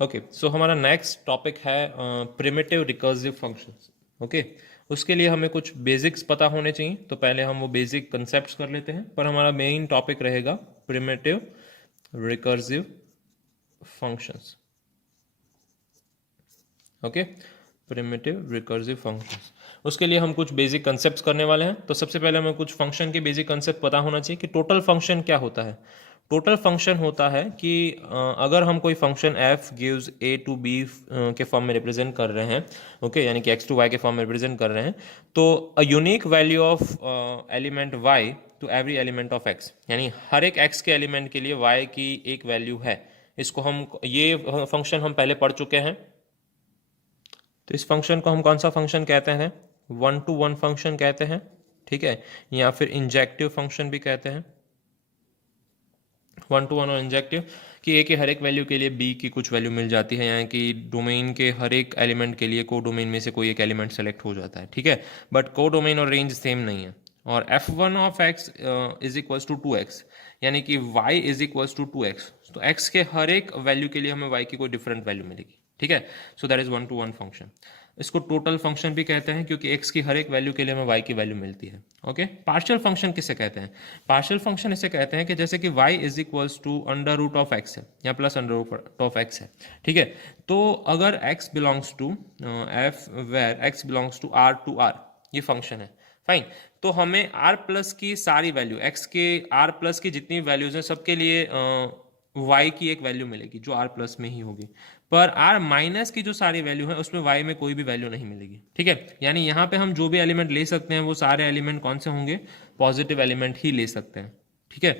Okay, सो हमारा next topic है primitive recursive functions. Okay, उसके लिए हमें कुछ बेसिक्स पता होने चाहिए, तो पहले हम वो बेसिक कंसेप्ट्स कर लेते हैं। पर हमारा मेन टॉपिक रहेगा primitive recursive functions. Okay, primitive recursive functions, उसके लिए हम कुछ बेसिक कंसेप्ट्स करने वाले हैं। तो सबसे पहले हमें कुछ फंक्शन के बेसिक कंसेप्ट पता होना चाहिए कि टोटल फंक्शन क्या होता है। टोटल फंक्शन होता है कि अगर हम कोई function f gives a to b के फॉर्म में रिप्रेजेंट कर रहे हैं, ओके, यानी कि x टू y के फॉर्म में रिप्रेजेंट कर रहे हैं, तो a unique value of element y to every element of x, यानी हर एक x के एलिमेंट के लिए y की एक वैल्यू है। इसको हम, ये फंक्शन हम पहले पढ़ चुके हैं। तो इस फंक्शन को हम कौन सा फंक्शन कहते हैं? वन टू वन फंक्शन कहते हैं, ठीक है, या फिर इंजेक्टिव फंक्शन भी कहते हैं। वन टू वन और इंजेक्टिव कि ए के हर एक वैल्यू के लिए बी की कुछ वैल्यू मिल जाती है, यानी कि डोमेन के हर एक एलिमेंट के लिए को डोमेन में से कोई एक एलिमेंट सेलेक्ट हो जाता है, ठीक है, बट को डोमेन और रेंज सेम नहीं है। और f1 of x is equals to 2x, यानी कि y is equals to 2x, तो x के हर एक वैल्यू के लिए हमें y की कोई डिफरेंट वैल्यू मिलेगी, ठीक है। So that is one two one function. इसको टोटल फंक्शन भी कहते हैं क्योंकि x की हर एक वैल्यू के लिए हमें y की वैल्यू मिलती है। ओके, पार्शियल फंक्शन किसे कहते हैं? पार्शियल फंक्शन इसे कहते हैं कि जैसे कि y is equals to under root of x है या plus under root of x है, ठीक है। तो अगर x belongs to f where x belongs to r, ये फंक्शन है, फाइन। तो हमें r प्लस की सारी वैल्यू, x के r प्लस की जितनी वैल्यूज हैं सबके लिए y की एक वैल्यू मिलेगी जो r प्लस में ही होगी, पर r माइनस की जो सारी वैल्यू है उसमें y में कोई भी वैल्यू नहीं मिलेगी, ठीक है। यानी यहाँ पे हम जो भी एलिमेंट ले सकते हैं वो सारे एलिमेंट कौन से होंगे? पॉजिटिव एलिमेंट ही ले सकते हैं, ठीक है।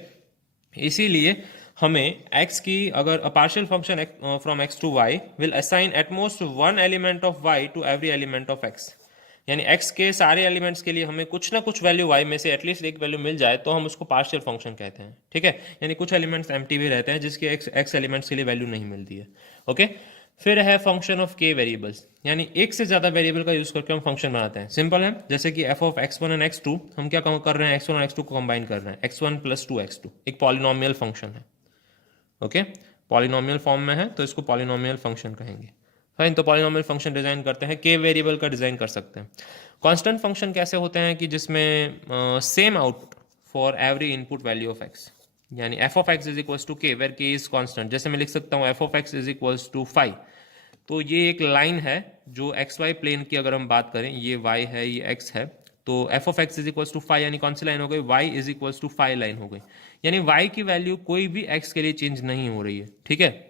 इसीलिए हमें x की अगर partial function from x to y will assign at most one element of y to every element of x, यानी x के सारे एलिमेंट्स के लिए हमें कुछ ना कुछ वैल्यू y में से एटलीस्ट एक वैल्यू मिल जाए तो हम उसको पार्शियल फंक्शन कहते हैं, ठीक है। यानी कुछ एलिमेंट्स एम्प्टी भी रहते हैं जिसके x एलिमेंट्स के लिए वैल्यू नहीं मिलती है। ओके, फिर है फंक्शन ऑफ k वेरिएबल्स, यानी एक से ज्यादा वेरिएबल का यूज करके हम फंक्शन बनाते हैं। सिंपल है, जैसे कि f of x1 and x2, हम क्या कर रहे हैं? x1 और x2 को कंबाइन कर रहे हैं, x1 प्लस 2x2, एक पॉलिनोमियल फंक्शन है। ओके, पॉलिनोमियल फॉर्म में है तो इसको पॉलिनोमियल फंक्शन कहेंगे, फाइन। तो पॉलिनोमियल फंक्शन डिजाइन करते हैं, k वेरिएबल का डिजाइन कर सकते हैं। कांस्टेंट फंक्शन कैसे होते हैं कि जिसमें same output for every input value of x, यानी f of x is equals to k where k is constant. जैसे मैं लिख सकता हूँ f of x is equals to 5, तो ये एक लाइन है जो एक्स वाई प्लेन की अगर हम बात करें, ये y है ये x है, तो f of x is equals to 5, यानी कौन सी लाइन हो गई? y is equals to 5 line हो गई, यानी y की वैल्यू कोई भी x के लिए चेंज नहीं हो रही है, ठीक है।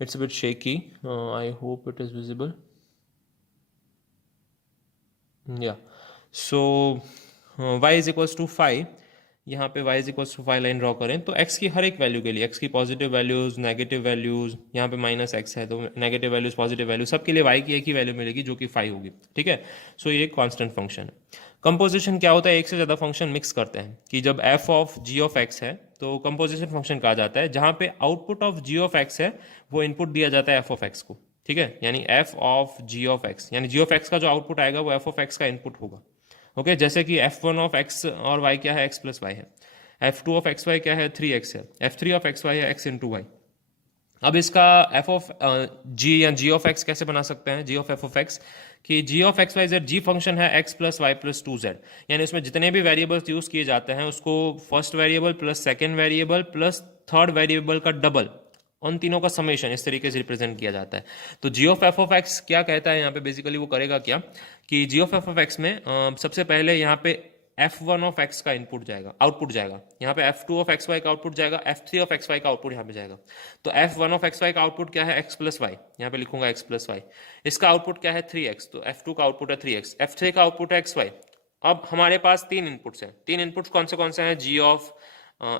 It's a bit shaky, I hope it is visible, या so y is equals to 5, यहाँ पे y is equals to 5 line draw करें तो x की हर एक वैल्यू के लिए, x की पॉजिटिव वैल्यूज, नेगेटिव वैल्यूज, यहाँ पे माइनस x है तो नेगेटिव वैल्यूज पॉजिटिव वैल्यू, सबके लिए y की एक ही वैल्यू मिलेगी जो कि 5 होगी, ठीक है। सो ये कांस्टेंट फंक्शन है। कंपोजिशन क्या होता है? एक से ज़्यादा फंक्शन मिक्स करते हैं कि जब f of g of x है तो कंपोजिशन फंक्शन कहा जाता है, जहाँ पे output of g of x है वो इनपुट दिया जाता है f ऑफ x को, ठीक है। यानी f of g of x, यानी g ऑफ x का जो आउटपुट आएगा वो f ऑफ x का इनपुट होगा। ओके, जैसे कि f1 ऑफ x और y क्या है? x प्लस वाई है। f2 ऑफ xy क्या है? 3x है। f3 ऑफ xy है x इंटू वाई। अब इसका f ऑफ g या g ऑफ x कैसे बना सकते हैं? g of f of x कि g of x y z g function है x plus Y plus 2z, यानी उसमें जितने भी वेरिएबल्स यूज किए जाते हैं उसको first variable plus second variable plus third variable का डबल, उन तीनों का समेशन इस तरीके से रिप्रेजेंट किया जाता है। तो g of f of x क्या कहता है यहाँ पे? बेसिकली वो करेगा क्या कि g of f of x में सबसे पहले यहाँ पे f1 ऑफ x का इनपुट जाएगा, आउटपुट जाएगा, यहाँ पे f2 ऑफ xy का आउटपुट जाएगा, f3 ऑफ xy का आउटपुट यहाँ पे जाएगा। तो f1 ऑफ xy का आउटपुट क्या है? x प्लस वाई, यहाँ पे लिखूंगा x प्लस वाई। इसका आउटपुट क्या है? 3x, तो f2 का आउटपुट है 3x, f3 का आउटपुट है xy। अब हमारे पास तीन इनपुट्स हैं, तीन इनपुट्स कौन से हैं? g of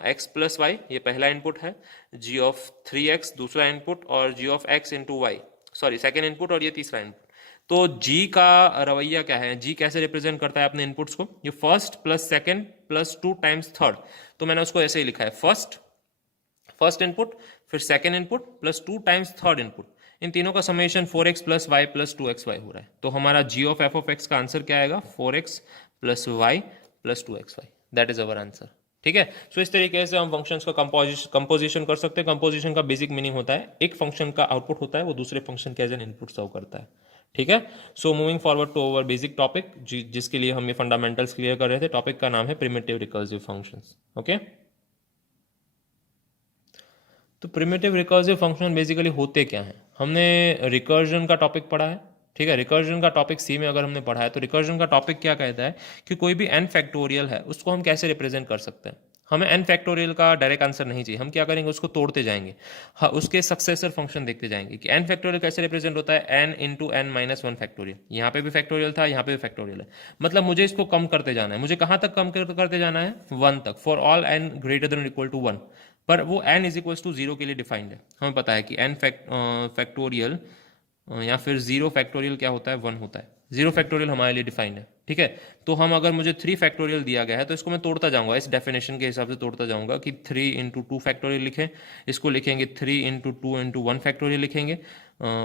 x plus y, ये पहला इनपुट है, g ऑफ 3x दूसरा इनपुट, और g of x into y, sorry second input, और ये तीसरा इनपुट। तो g का रवैया क्या है? g कैसे रिप्रेजेंट करता है अपने इनपुट्स को? ये first plus second plus 2 times third, तो मैंने उसको ऐसे ही लिखा है, फर्स्ट इनपुट, फिर second input plus 2 times third input, इन तीनों का summation 4x plus Y plus 2xy हो रहा है। तो हमारा g of f of x का आंसर क्या आएगा? 4x plus Y plus 2xy, that is our answer, ठीक है। सो इस तरीके से हम फंक्शंस का कंपोजिशन कर सकते हैं। कंपोजिशन का बेसिक मीनिंग होता है एक फंक्शन का आउटपुट होता है वो दूसरे फंक्शन के एज एन इनपुट सर्व करता है। ठीक है। So moving forward to our basic topic जिसके लिए हम ये फंडामेंटल्स क्लियर कर रहे थे। टॉपिक का नाम है प्रिमिटिव रिकर्सिव फंक्शंस। ओके, तो प्रिमिटिव रिकर्सिव फंक्शन बेसिकली होते क्या हैं? हमने रिकर्जन का टॉपिक पढ़ा है। ठीक है, रिकर्जन का टॉपिक सी में अगर हमने पढ़ा है तो रिकर्जन का टॉपिक क्या कहता है कि कोई भी n फैक्टोरियल है उसको हम कैसे रिप्रेजेंट कर सकते हैं। हमें n फैक्टोरियल का डायरेक्ट आंसर नहीं चाहिए, हम क्या करेंगे उसको तोड़ते जाएंगे। हाँ, उसके सक्सेसर फंक्शन देखते जाएंगे कि n फैक्टोरियल कैसे रिप्रेजेंट होता है, n into n minus one factorial. यहाँ पे भी फैक्टोरियल था, यहाँ पे भी फैक्टोरियल है, मतलब मुझे इसको कम करते जाना है। मुझे कहाँ तक कम करते जाना है? 1 तक, for all n greater than equal to 1। पर वो n इज इक्वल टू 0 के लिए डिफाइंड है। हमें पता है कि n फैक्टोरियल या फिर 0 फैक्टोरियल क्या होता है? 1 होता है। 0 फैक्टोरियल हमारे लिए डिफाइंड है। ठीक है, तो हम अगर मुझे 3 फैक्टोरियल दिया गया है तो इसको मैं तोड़ता जाऊंगा, इस डेफिनेशन के हिसाब से तोड़ता जाऊंगा कि 3 इंटू 2 फैक्टोरियल लिखें, इसको लिखेंगे 3 इंटू 2 इंटू 1 फैक्टोरियल लिखेंगे,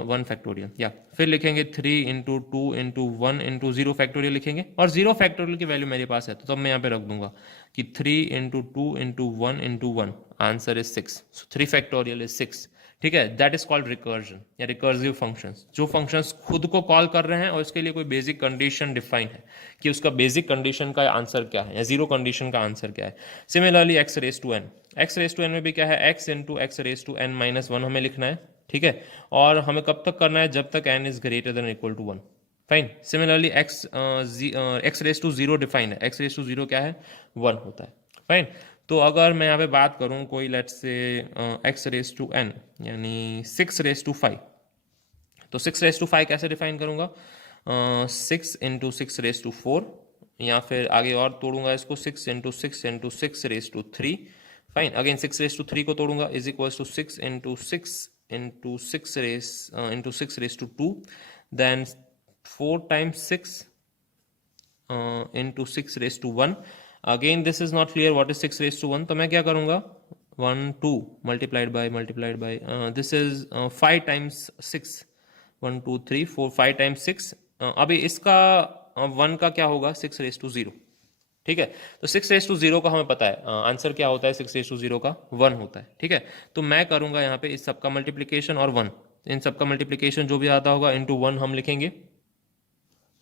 1 फैक्टोरियल, या फिर लिखेंगे 3 इंटू 2 इंटू 1 इंटू 0 फैक्टोरियल लिखेंगे, और 0 फैक्टोरियल की वैल्यू मेरे पास है तो तब मैं यहाँ पे रख दूंगा कि 3 into 2 into 1 into 1, answer is 6। 3 factorial is 6। ठीक है, दैट इज कॉल्ड रिकर्जन या रिकर्सिव फंक्शंस। जो फंक्शंस खुद को कॉल कर रहे हैं और इसके लिए कोई बेसिक कंडीशन डिफाइन है कि उसका बेसिक कंडीशन का आंसर क्या है या 0 कंडीशन का आंसर क्या है। Similarly x raise to n, x raise to n में भी क्या है? X into x raise to N minus one हमें लिखना है। ठीक है, और हमें कब तक करना है? जब तक n is greater than equal to 1। Fine. Similarly x raise to 0 define है, एक्स रेस टू 0 क्या है? 1 होता है। फाइन। तो अगर मैं यहाँ पे बात करूँ कोई let's say x raise to N यानी 6 रेस टू 5, तो 6 रेस टू 5 कैसे डिफाइन करूँगा? 6 इंटू 6 रेस टू 4, या फिर आगे और तोड़ूंगा इसको 6 into 6 into 6 raise to 3। Fine, again 6 raise to 3 को तोड़ूंगा is equal to 6 into 6 into 6 raise to 2, then 4 times 6 into 6 raise to 1। Again this is not clear what is 6 raise to 1, तो मैं क्या करूंगा 1 2 multiplied by this is 5 times 6, 1 2 3 4 5 times 6। अभी इसका 1 का क्या होगा? 6 रेस टू 0। ठीक है, तो 6 रेस टू 0 का हमें पता है आंसर क्या होता है? 6 रेस टू 0 का 1 होता है। ठीक है, तो मैं करूंगा यहाँ पे इस सब का मल्टीप्लीकेशन और 1, इन सब का मल्टीप्लीकेशन जो भी आता होगा इंटू 1 हम लिखेंगे।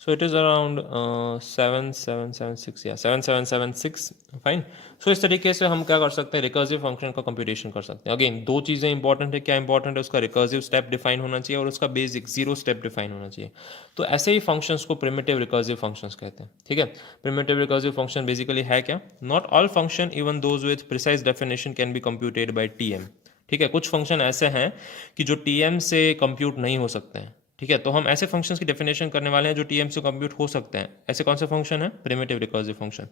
So it is around 7776 या 7776। फाइन। सो इस तरीके से हम क्या कर सकते हैं? रिकर्सिव फंक्शन का कंप्यूटेशन कर सकते हैं। अगेन दो चीज़ें इंपॉर्टेंट है। क्या इंपॉर्टेंट है? उसका रिकर्सिव स्टेप डिफाइन होना चाहिए और उसका बेसिक 0 स्टेप डिफाइन होना चाहिए। तो ऐसे ही फंक्शंस को प्रिमिटिव रिकर्सिव फंक्शंस कहते हैं। ठीक है, प्रिमिटिव रिकर्सिव फंक्शन बेसिकली है क्या? Not all function even those with precise definition can be computed by TM. ठीक है, कुछ फंक्शन ऐसे हैं कि जो टीएम से कंप्यूट नहीं हो सकते हैं। ठीक है, तो हम ऐसे फंक्शंस की डेफिनेशन करने वाले हैं जो टीएम से कंप्यूट हो सकते हैं। ऐसे कौन से फंक्शन है? Primitive recursive function.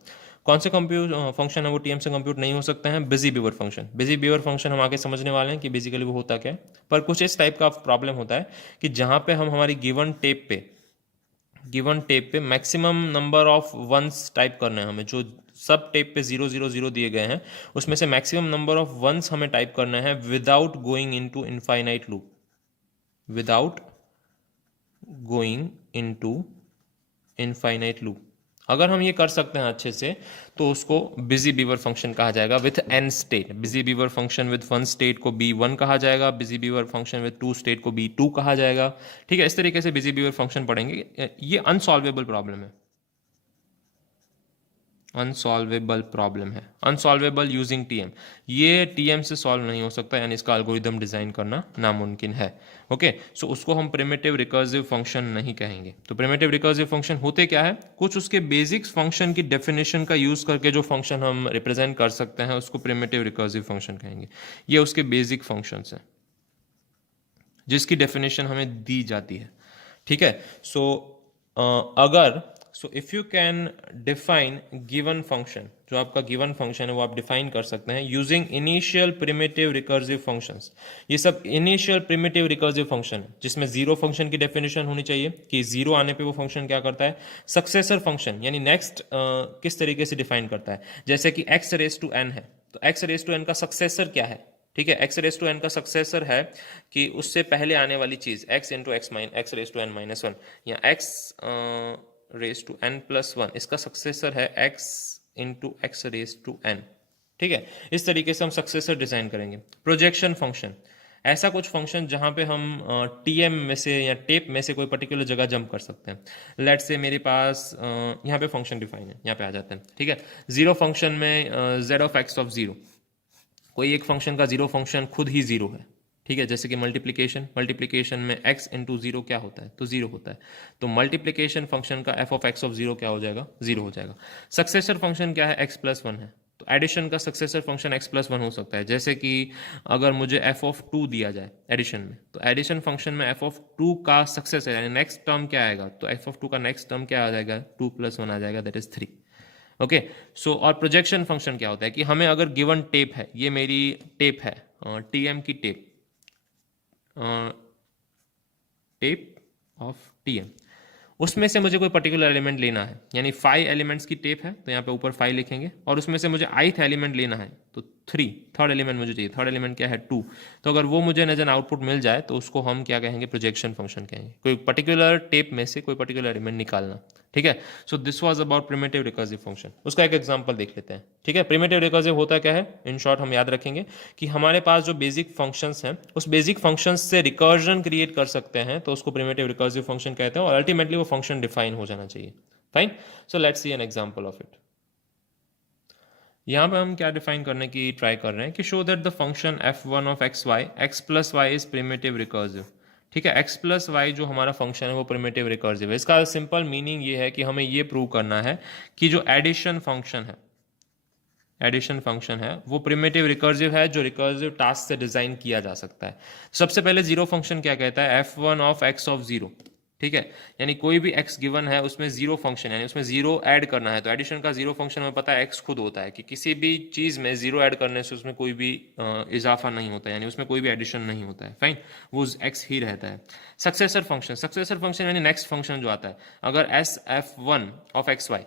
कौन से फंक्शन है वो टीएम से कंप्यूट नहीं हो सकते हैं? Busy beaver function. Busy beaver function हम आगे समझने वाले हैं कि बेसिकली वो होता क्या है। पर कुछ इस टाइप का प्रॉब्लम होता है कि जहाँ पे हम हमारी गिवन टेप पे maximum number of ones type करना है हमें, जो सब टेप पे 0 0 0 दिए गए हैं उसमें से मैक्सिमम नंबर ऑफ वंस हमें टाइप करना है without going into infinite loop, without going into infinite loop. अगर हम ये कर सकते हैं अच्छे से तो उसको बिजी बीवर फंक्शन कहा जाएगा with n state. Busy beaver function with 1 state को b1 कहा जाएगा, busy beaver function with 2 state को b2 कहा जाएगा। ठीक है, इस तरीके से बिजी बीवर फंक्शन पढ़ेंगे। ये अनसॉल्वेबल प्रॉब्लम है, अनसॉल्वेबल प्रॉब्लम है, अनसॉल्वेबल यूजिंग टीएम। ये टीएम से सॉल्व नहीं हो सकता, यानी इसका एल्गोरिदम डिजाइन करना नामुमकिन है। ओके, सो उसको हम प्रिमिटिव रिकर्सिव फंक्शन नहीं कहेंगे। तो प्रिमिटिव रिकर्सिव फंक्शन होते क्या है? कुछ उसके बेसिक्स फंक्शन की डेफिनेशन का यूज करके जो फंक्शन हम रिप्रेजेंट कर सकते हैं उसको प्रिमिटिव रिकर्सिव फंक्शन कहेंगे। ये उसके बेसिक फंक्शंस हैं जिसकी डेफिनेशन हमें दी जाती है। ठीक है, so if you can define given function, जो आपका गिवन फंक्शन है वो आप डिफाइन कर सकते हैं using initial primitive recursive functions. ये सब इनिशियल प्रिमिटिव रिकर्सिव फंक्शन है जिसमें 0 फंक्शन की डेफिनेशन होनी चाहिए कि 0 आने पे वो फंक्शन क्या करता है। सक्सेसर फंक्शन यानी नेक्स्ट किस तरीके से डिफाइन करता है, जैसे कि एक्स रेस टू एन है तो एक्स रेस टू एन का सक्सेसर क्या है? ठीक है, एक्स रेस टू एन का सक्सेसर है कि उससे पहले आने वाली चीज X into x raise to N minus one, या X raise to N plus one, इसका सक्सेसर है x into x raise to N. ठीक है, इस तरीके से हम सक्सेसर डिज़ाइन करेंगे। प्रोजेक्शन फंक्शन, ऐसा कुछ फंक्शन जहाँ पे हम टीएम में से या टेप में से कोई पर्टिकुलर जगह जंप कर सकते हैं। लेट्स से मेरे पास यहाँ पे फंक्शन डिफाइन है, यहाँ पे आ जाते हैं। ठीक है, जीरो फंक्शन में Z of x of zero, कोई एक फंक्शन का जीरो फंक्शन खुद ही जीरो है। ठीक है, जैसे कि मल्टीप्लिकेशन में x इंटू जीरो क्या होता है, तो जीरो होता है। तो मल्टीप्लिकेशन फंक्शन का f of x of zero क्या हो जाएगा, जीरो हो जाएगा। सक्सेसर फंक्शन क्या है, x प्लस वन है, तो एडिशन का successor function x plus one हो सकता है। जैसे कि अगर मुझे f ऑफ टू दिया जाए एडिशन में, तो एडिशन फंक्शन में f ऑफ टू का सक्सेसर यानी नेक्स्ट टर्म क्या आएगा, तो f ऑफ टू का नेक्स्ट टर्म क्या आ जाएगा, टू प्लस वन आ जाएगा, दैट इज थ्री। ओके, सो और प्रोजेक्शन फंक्शन क्या होता है कि हमें अगर गिवन टेप है, ये मेरी टेप है, टीएम की टेप, टेप ऑफ टीएम, उसमें से मुझे कोई पर्टिकुलर एलिमेंट लेना है, यानी 5 एलिमेंट्स की टेप है, तो यहाँ पे ऊपर 5 लिखेंगे, और उसमें से मुझे ith एलिमेंट लेना है, तो 3, थर्ड एलिमेंट मुझे चाहिए, थर्ड एलिमेंट क्या है, 2। तो अगर वो मुझे एज एन आउटपुट मिल जाए तो उसको हम क्या कहेंगे, प्रोजेक्शन फंक्शन कहेंगे, कोई पर्टिकुलर टेप में से कोई पर्टिकुलर एलिमेंट निकालना। ठीक है, सो this was about primitive recursive function. उसका एक एग्जांपल देख लेते हैं। ठीक है, प्रिमिटिव रिकर्सिव होता क्या है, इन शॉर्ट हम याद रखेंगे कि हमारे पास जो बेसिक फंक्शंस हैं, उस बेसिक फंक्शंस से रिकर्जन क्रिएट कर सकते हैं, तो उसको प्रिमिटिव रिकर्सिव फंक्शन कहते हैं, और अल्टीमेटली वो फंक्शन डिफाइन हो जाना चाहिए। Fine, so let's see an example of it. यहाँ पे हम क्या डिफाइन करने की ट्राई कर रहे हैं कि show that the function f1 of x y x plus y is primitive recursive. ठीक है, x प्लस वाई जो हमारा फंक्शन है वो प्रिमिटिव रिकर्सिव है। इसका सिंपल मीनिंग ये है कि हमें ये प्रूव करना है कि जो एडिशन फंक्शन है वो प्रिमिटिव रिकर्सिव है, जो रिकर्सिव टास्क से डिजाइन किया जा सकता है। सबसे पहले जीरो फंक्शन क्या कहता है, f1 of x of zero. ठीक है, यानी कोई भी x गिवन है उसमें जीरो फंक्शन यानी उसमें जीरो ऐड करना है, तो एडिशन का जीरो फंक्शन में पता है x खुद होता है कि किसी भी चीज़ में जीरो ऐड करने से उसमें कोई भी इजाफा नहीं होता, यानी उसमें कोई भी एडिशन नहीं होता है। फाइन, वो x ही रहता है। सक्सेसर फंक्शन यानी नेक्स्ट फंक्शन जो आता है, अगर SF1 ऑफ एक्स वाई,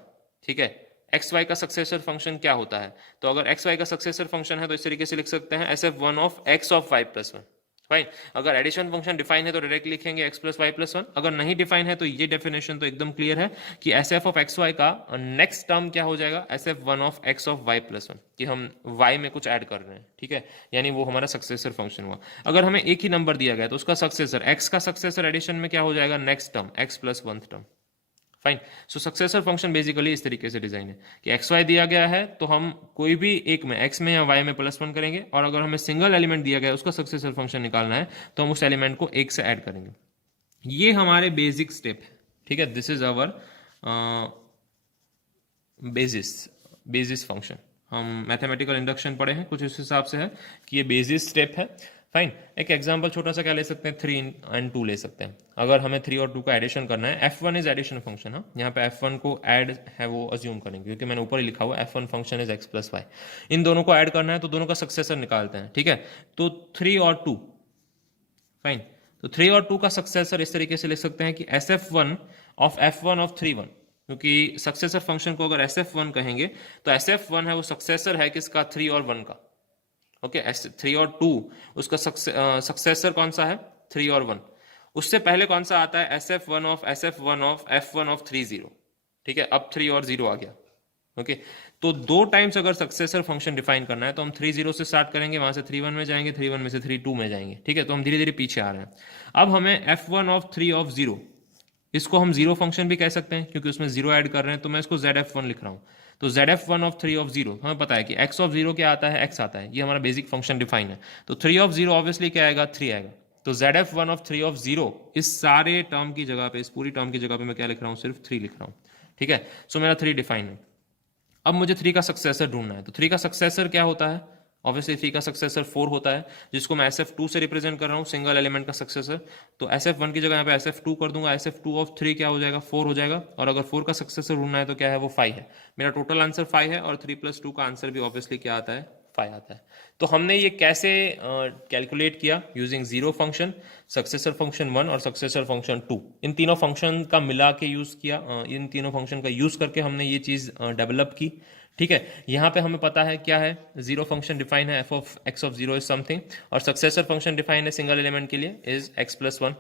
ठीक है, एक्स वाई का सक्सेसर फंक्शन क्या होता है, तो अगर एक्स वाई का सक्सेसर फंक्शन है तो इस तरीके से लिख सकते हैं SF1 of x of Y plus one. Fine, अगर एडिशन फंक्शन डिफाइन है तो डायरेक्ट लिखेंगे x plus Y plus one, अगर नहीं डिफाइन है तो ये डेफिनेशन तो एकदम क्लियर है कि SF ऑफ एक्स वाई का नेक्स्ट टर्म क्या हो जाएगा, SF1 of x of Y plus one, कि हम y में कुछ ऐड कर रहे हैं। ठीक है, यानी वो हमारा सक्सेसर फंक्शन हुआ। अगर हमें एक ही नंबर दिया गया तो उसका सक्सेसर x का सक्सेसर एडिशन में क्या हो जाएगा, next term x plus one term. Fine, so successor function basically इस तरीके से डिजाइन है कि एक्स वाई दिया गया है तो हम कोई भी एक में x में या y में प्लस वन करेंगे, और अगर हमें सिंगल एलिमेंट दिया गया है उसका सक्सेसर फंक्शन निकालना है तो हम उस एलिमेंट को एक से ऐड करेंगे। ये हमारे बेसिक स्टेप है। ठीक है, this is our basis function. हम मैथमेटिकल इंडक्शन पढ़े हैं, कुछ इस हिसाब से है कि ये बेसिस स्टेप है। फाइन, एक एग्जांपल छोटा सा क्या ले सकते हैं, 3 एंड 2 ले सकते हैं। अगर हमें 3 और 2 का एडिशन करना है, f1 इज एडिशन फंक्शन। हाँ, यहाँ पे f1 को ऐड है वो अज्यूम करेंगे, क्योंकि मैंने ऊपर ही लिखा हुआ f1 function is x plus Y. इन दोनों को ऐड करना है तो दोनों का सक्सेसर निकालते हैं। ठीक है, तो 3 और 2, फाइन, तो 3 और 2 का सक्सेसर इस तरीके से लिख सकते हैं कि SF1 ऑफ f1 ऑफ 3 1, क्योंकि सक्सेसर फंक्शन को अगर SF1 कहेंगे तो SF1 है वो सक्सेसर है किसका, 3 और 1 का। ओके, 3 और 2 उसका सक्सेसर कौन सा है, 3 और 1। उससे पहले कौन सा आता है, SF1 ऑफ F1 ऑफ 3 0। ठीक है, अब 3 और 0 आ गया। ओके, तो 2 टाइम्स अगर सक्सेसर फंक्शन डिफाइन करना है तो हम 3 0 से स्टार्ट करेंगे, वहां से 3 1 में जाएंगे, 3 1 में से 3 2 में जाएंगे। ठीक है, तो हम धीरे धीरे पीछे आ रहे हैं। अब हमें F1 ऑफ 3 ऑफ 0, इसको हम जीरो फंक्शन भी कह सकते हैं क्योंकि उसमें जीरो ऐड कर रहे हैं, तो मैं इसको ZF1 लिख रहा हूँ। तो ZF1 ऑफ 3 ऑफ 0, हमें पता है कि x ऑफ 0 क्या आता है, x आता है, ये हमारा बेसिक फंक्शन डिफाइन है। तो 3 ऑफ 0 ऑब्वियसली क्या आएगा, 3 आएगा। तो ZF1 ऑफ 3 ऑफ 0 इस सारे टर्म की जगह पे, इस पूरी टर्म की जगह पे मैं क्या लिख रहा हूँ, सिर्फ 3 लिख रहा हूँ। ठीक है, सो मेरा 3 डिफाइन है। अब मुझे 3 का सक्सेसर ढूंढना है, तो 3 का सक्सेसर क्या होता है, ऑब्वियसली 3 का सक्सेसर 4 होता है, जिसको मैं SF2 से रिप्रेजेंट कर रहा हूँ, सिंगल एलिमेंट का सक्सेसर। तो SF1 की जगह यहाँ पे SF2 कर दूंगा, SF2 ऑफ 3 क्या हो जाएगा, 4 हो जाएगा। और अगर 4 का सक्सेसर ढूंढना है तो क्या है, वो 5 है। मेरा टोटल आंसर 5 है, और 3 + 2 का आंसर भी ऑब्वियसली क्या आता है, 5 आता है। तो हमने ये कैसे कैलकुलेट किया, using zero function, successor function 1 और सक्सेसर फंक्शन 2, इन तीनों फंक्शन का मिला के यूज़ किया। इन तीनों फंक्शन का यूज़ करके हमने ये चीज़ डेवलप की। ठीक है, यहाँ पे हमें पता है क्या है, जीरो फंक्शन डिफाइन है f of x of 0 is something, और सक्सेसर फंक्शन डिफाइन है सिंगल एलिमेंट के लिए इज x प्लस वन।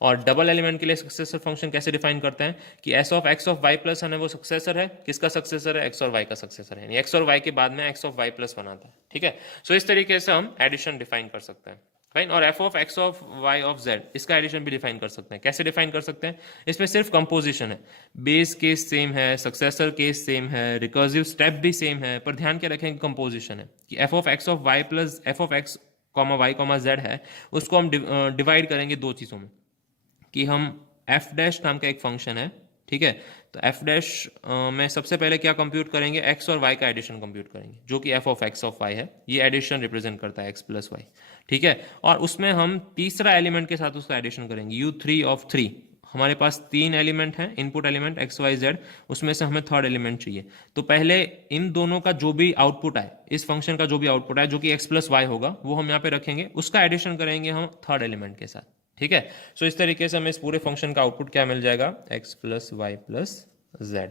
और डबल एलिमेंट के लिए सक्सेसर फंक्शन कैसे डिफाइन करते हैं कि s of x of Y plus है वो सक्सेसर है, किसका सक्सेसर है, एक्स और वाई का सक्सेसर है, यानी एक्स और वाई के बाद में एक्स ऑफ वाई प्लस बनाता है, ठीक है। सो इस तरीके से हम एडिशन डिफाइन कर सकते हैं, फाइन। और f of x of y of z, इसका एडिशन भी डिफाइन कर सकते हैं। कैसे डिफाइन कर सकते हैं, इसमें सिर्फ कंपोजिशन है, बेस केस सेम है, सक्सेसर केस सेम है, रिकर्सिव स्टेप भी सेम है, पर ध्यान क्या रखें, कंपोजिशन है कि F of x of Y plus F of X comma Y comma Z है, उसको हम डिवाइड करेंगे दो चीज़ों में, कि हम एफ डैश नाम का एक फंक्शन है, ठीक है। तो एफ डैश में सबसे पहले क्या कंप्यूट करेंगे, एक्स और वाई का एडिशन कंप्यूट करेंगे, जो कि F of x of Y है, ये एडिशन रिप्रेजेंट करता है एक्स प्लस वाई, ठीक है। और उसमें हम तीसरा एलिमेंट के साथ उसका एडिशन करेंगे, यू थ्री ऑफ थ्री। हमारे पास तीन एलिमेंट हैं, input element X Y Z, उसमें से हमें थर्ड एलिमेंट चाहिए। तो पहले इन दोनों का जो भी आउटपुट आए, इस फंक्शन का जो भी आउटपुट आए, जो कि एक्स प्लस वाई होगा, वो हम यहाँ पे रखेंगे, उसका एडिशन करेंगे हम थर्ड एलिमेंट के साथ, ठीक है। सो इस तरीके से हमें इस पूरे फंक्शन का आउटपुट क्या मिल जाएगा, X plus Y plus Z,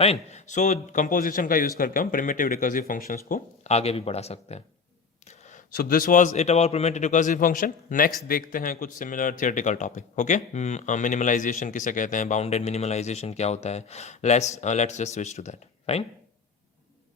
fine. So composition का यूज करके हम प्रिमिटिव रिकर्सिव फंक्शंस को आगे भी बढ़ा सकते हैं। So this was it about primitive recursive function. Next देखते हैं कुछ similar theoretical topic. Okay, minimalization किसे कहते हैं, बाउंडेड मिनिमलाइजेशन क्या होता है, let's just switch to that, fine.